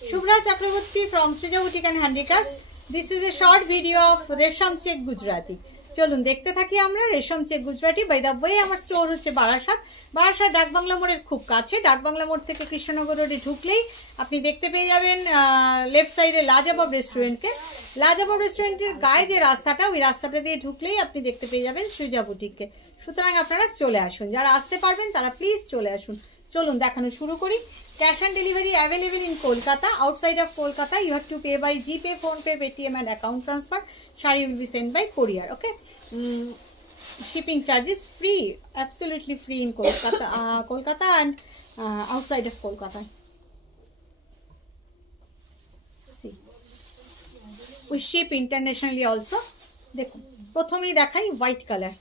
Shubhra Chakraborty from Srija Boutique and Handicrafts. This is a short video of Resham Check Gujarati. চলুন দেখতে থাকি আমরা রেশম check Gujarati. By the way আমার store হচ্ছে বারাসাত ডাকবাংলা মোড়ের খুব কাছে। ডাকবাংলা মোড় থেকে কৃষ্ণনগর রোডে ঢুকলেই আপনি দেখতে পেয়ে যাবেন লেফট সাইডে লাজবাব রেস্টুরেন্টকে। লাজবাব রেস্টুরেন্টের গায়ে যে রাস্তাটা, ওই রাস্তাটা দিয়ে ঢুকলেই আপনি দেখতে পেয়ে যাবেন সৃজা বুটিককে। সুতরাং আপনারা চলে আসুন, যারা আসতে পারবেন তারা প্লিজ চলে আসুন। চলুন দেখানো শুরু করি। Cash on delivery available in Kolkata. Outside of Kolkata, you have to pay by GPay, PhonePe, Paytm and account transfer. Shari will be sent by courier. Okay. Shipping charges free, absolutely free in Kolkata, Kolkata and outside of Kolkata. See, we ship internationally also. দেখুন প্রথমেই দেখাই white colour.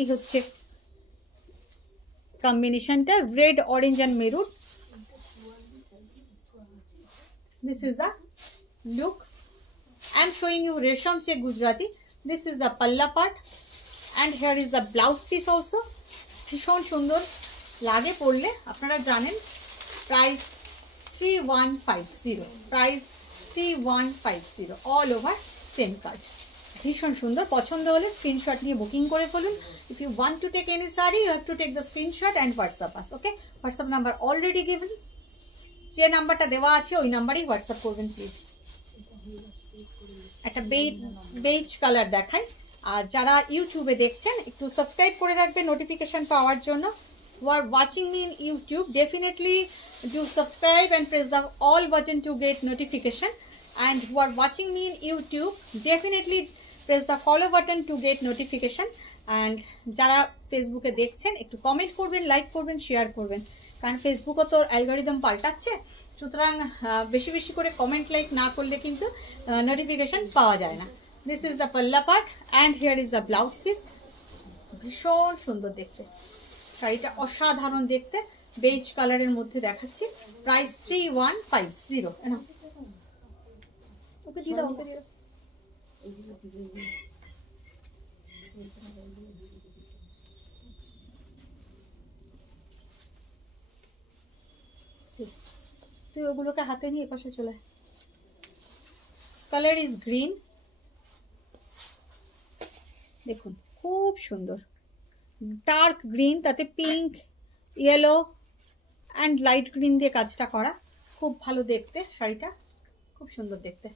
এই হচ্ছে কম্বিনেশনটা, red orange and maroon. This is a look. I am showing you Resham Check Gujarati. This is the palla part and here is the blouse piece also. ভীষণ সুন্দর লাগে পরলে, আপনারা জানেন। Price 3150, price 3150, all over same কাজ। ভীষণ সুন্দর। পছন্দ হলে স্ক্রিনশট নিয়ে বুকিং করে ফেলুন। If you want to take any sari, you have to take the screenshot and WhatsApp us. Okay, WhatsApp number already given. যে নাম্বারটা দেওয়া আছে ওই নাম্বারেই হোয়াটসঅ্যাপ করবেন প্লিজ। একটা বেজ কালার দেখাই। আর যারা ইউটিউবে দেখছেন একটু সাবস্ক্রাইব করে রাখবেন নোটিফিকেশন পাওয়ার জন্য। who are watching me in YouTube, definitely do subscribe and press the all button to get notification. And who are watching me in YouTube, definitely press the follow button to get notification. And যারা ফেসবুকে দেখছেন একটু comment করবেন, like করবেন, share করবেন, কারণ ফেসবুকও তো algorithm পাল্টাচ্ছে। সুতরাং বেশি বেশি করে কমেন্ট লাইক না করলে কিন্তু নোটিফিকেশন পাওয়া যায় না। দিস ইজ দ্য পাল্লা part and here is the blouse piece. ভীষণ সুন্দর দেখতে, শাড়িটা অসাধারণ দেখতে, বেজ কালারের মধ্যে দেখাচ্ছি। প্রাইস 3150। ওকে দিয়ে দাও, ওকে দিয়ে দাও। তুই ওগুলোকে হাতে নিয়ে এপাশে চলে। Colour is green. দেখুন খুব সুন্দর, ডার্ক গ্রিন, তাতে pink, yellow and light green দিয়ে কাজটা করা। খুব ভালো দেখতে শাড়িটা, খুব সুন্দর দেখতে।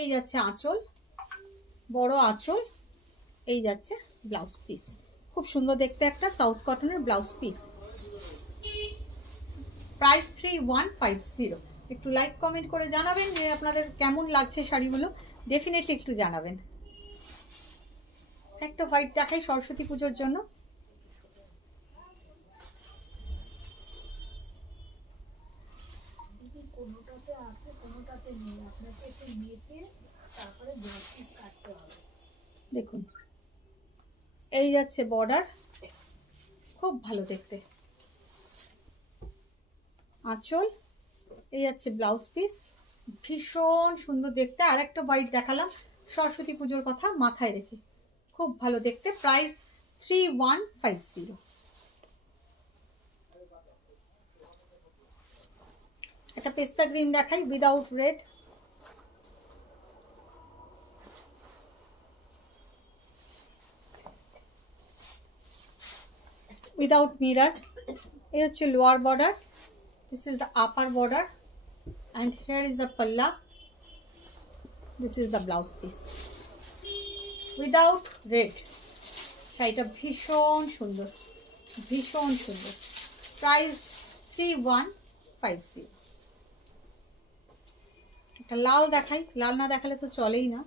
এই যাচ্ছে আঁচল, বড় আঁচল। এই যাচ্ছে ব্লাউজ পিস, খুব সুন্দর দেখতে একটা সাউথ কটনের ব্লাউজ পিস। প্রাইস 3150। একটু লাইক কমেন্ট করে জানাবেন যে আপনাদের কেমন লাগছে শাড়িগুলো, ডেফিনেটলি একটু জানাবেন। একটা হোয়াইট দেখাই সরস্বতী পুজোর জন্য। দেখুন এই যাচ্ছে বর্ডার, খুব ভালো দেখতে আঁচল। এই যাচ্ছে ব্লাউজ পিস, ভীষণ সুন্দর দেখতে। আর একটা হোয়াইট দেখালাম সরস্বতী পুজোর কথা মাথায় রেখে, খুব ভালো দেখতে। প্রাইস 3150। একটা পেস্তা গ্রিন দেখাই উইদাউট রেড। Without mirror. এই হচ্ছে lower border, this is the upper border and here is the palla, this is the blouse piece without red. শাড়িটা ভীষণ সুন্দর, ভীষণ সুন্দর। প্রাইস 3150। একটা লাল দেখাই, লাল না দেখালে তো চলেই না।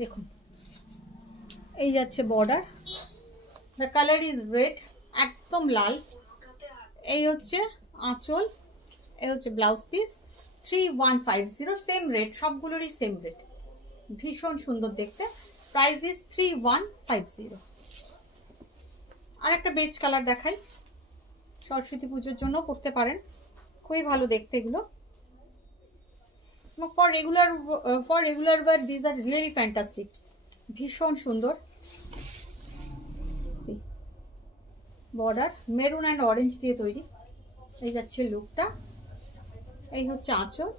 দেখুন এই যাচ্ছে border, the colour is red, একদম লাল। এই হচ্ছে আঁচল, এই হচ্ছে ব্লাউজ পিস। 3150, সেম রেট, সবগুলোরই সেম রেট। ভীষণ সুন্দর দেখতে। Price is 3150। আর একটা বেজ কালার দেখাই, সরস্বতী পুজোর জন্য পরতে পারেন, খুবই ভালো দেখতে এগুলো। For regular war this are really fantastic, ভীষণ সুন্দর। বর্ডার মেরুন অ্যান্ড অরেঞ্জ দিয়ে তৈরি। এই যাচ্ছে লুকটা, এই হচ্ছে আঁচল,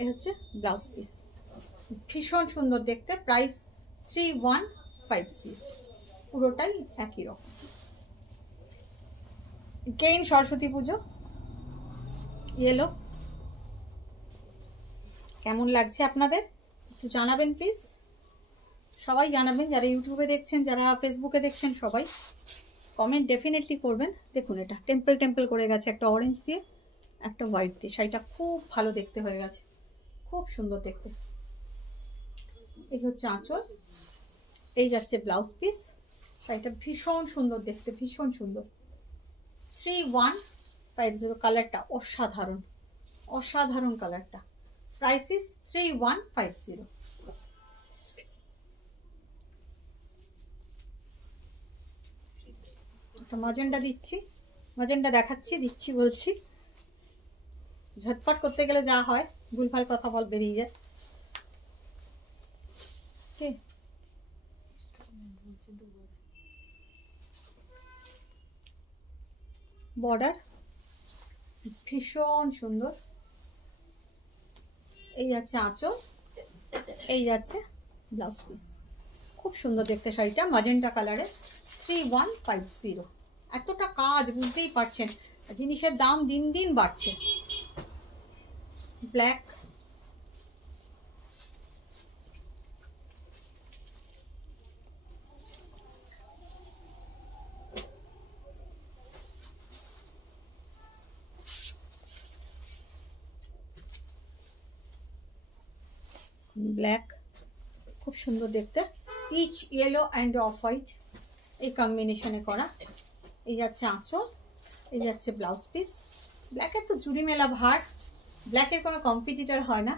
এই হচ্ছে ব্লাউজ পিস, ভীষণ সুন্দর দেখতে। প্রাইস 3150, পুরোটাই একই রকম। গেইন সরস্বতী পুজো ইয়েলো, কেমন লাগছে আপনাদের একটু জানাবেন প্লিজ, সবাই জানাবেন, যারা ইউটিউবে দেখছেন, যারা ফেসবুকে দেখছেন, সবাই কমেন্ট ডেফিনেটলি করবেন। দেখুন এটা টেম্পল টেম্পল করে গেছে, একটা অরেঞ্জ দিয়ে একটা হোয়াইট দিয়ে, শাড়িটা খুব ভালো দেখতে হয়ে গেছে, খুব সুন্দর দেখতে। এই হচ্ছে আঁচল, এই যাচ্ছে ব্লাউজ পিস, শাড়িটা ভীষণ সুন্দর দেখতে, ভীষণ সুন্দর। 3150, কালারটা অসাধারণ, অসাধারণ কালারটা। Price is 3150। একটা ম্যাজেন্ডা দিচ্ছি, ম্যাজেন্ডা দেখাচ্ছি, দিচ্ছি বলছি, ঝটপট করতে গেলে যা হয়, ভুলভাল কথা বল বেরিয়ে যায়। বর্ডার ভীষণ সুন্দর, এই যাচ্ছে আঁচল, এই যাচ্ছে ব্লাউজ পিস, খুব সুন্দর দেখতে শাড়িটা, ম্যাজেন্টা কালারে। 3150। এতটা কাজ বুঝতেই পারছেন, জিনিসের দাম দিন দিন বাড়ছে। ব্ল্যাক, ব্ল্যাক খুব সুন্দর দেখতে, peach yellow and off white এই কম্বিনেশনে করা। এই যাচ্ছে আঁচল, এই যাচ্ছে ব্লাউজ পিস। ব্ল্যাকের তো জুড়ি মেলা ভার, ব্ল্যাকের কোনো কম্পিটিটর হয় না।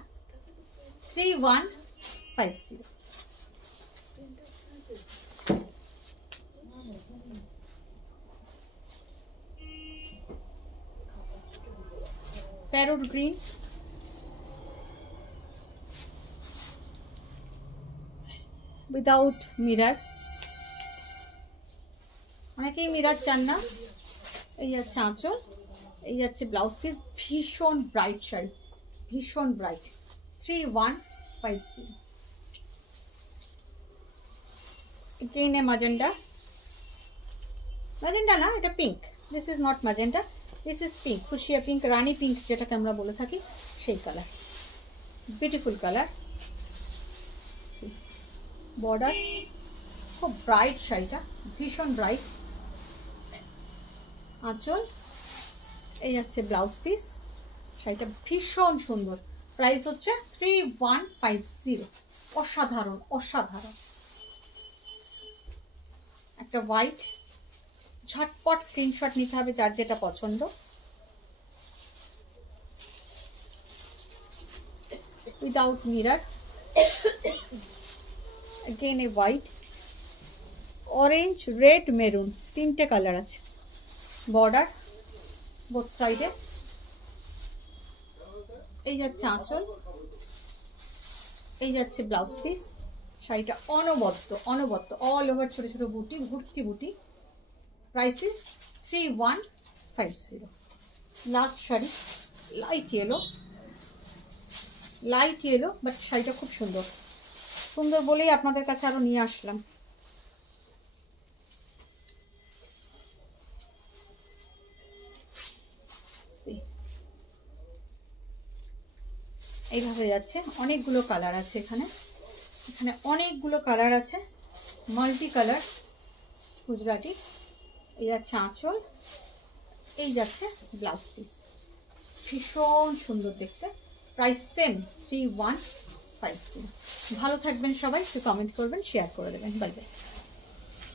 3150। প্যারোট গ্রিন, উইদাউট মিরার, অনেকেই মিরার চান না। এই যাচ্ছে আঁচল, এই যাচ্ছে ব্লাউজ পিস, ভীষণ ব্রাইট শাড়ি, ভীষণ ব্রাইট। 3150। এগেইন এ ম্যাজেন্ডা, ম্যাজেন্ডা না, এটা pink, this is not magenta, this is pink, fuchsia pink, Rani pink যেটাকে আমরা বলে থাকি, সেই কালার, বিউটিফুল কালার। বর্ডার খুব ব্রাইট শাড়িটা, ভীষণ ব্রাইট। আঁচল, এই যাচ্ছে ব্লাউজ পিস, শাড়িটা ভীষণ সুন্দর। প্রাইস হচ্ছে 3150। অসাধারণ, অসাধারণ। একটা হোয়াইট, ঝটপট স্ক্রিনশট নিতে হবে যার যেটা পছন্দ। Without mirror, again a white, orange, red, maroon, তিনটে কালার আছে। বর্ডার বোথ সাইডে, এই যাচ্ছে আঁচল, এই যাচ্ছে ব্লাউজ পিস, শাড়িটা অনবদ্য, অনবদ্য, অল ওভার ছোট ছোট বুটি, ভর্তি বুটি। Price is 3150। Last sari, light yellow, light yellow, but শাড়িটা খুব সুন্দর, সুন্দর বলেই আপনাদের কাছে আরো নিয়ে আসলাম। এইভাবে যাচ্ছে, অনেকগুলো কালার আছে এখানে, এখানে অনেকগুলো কালার আছে, মাল্টি কালার গুজরাটি। এই যাচ্ছে আঁচল, এই যাচ্ছে ব্লাউজ পিস, ভীষণ সুন্দর দেখতে। Price same 3150। ভালো থাকবেন সবাই, একটু কমেন্ট করবেন, শেয়ার করে দেবেন। Bye bye.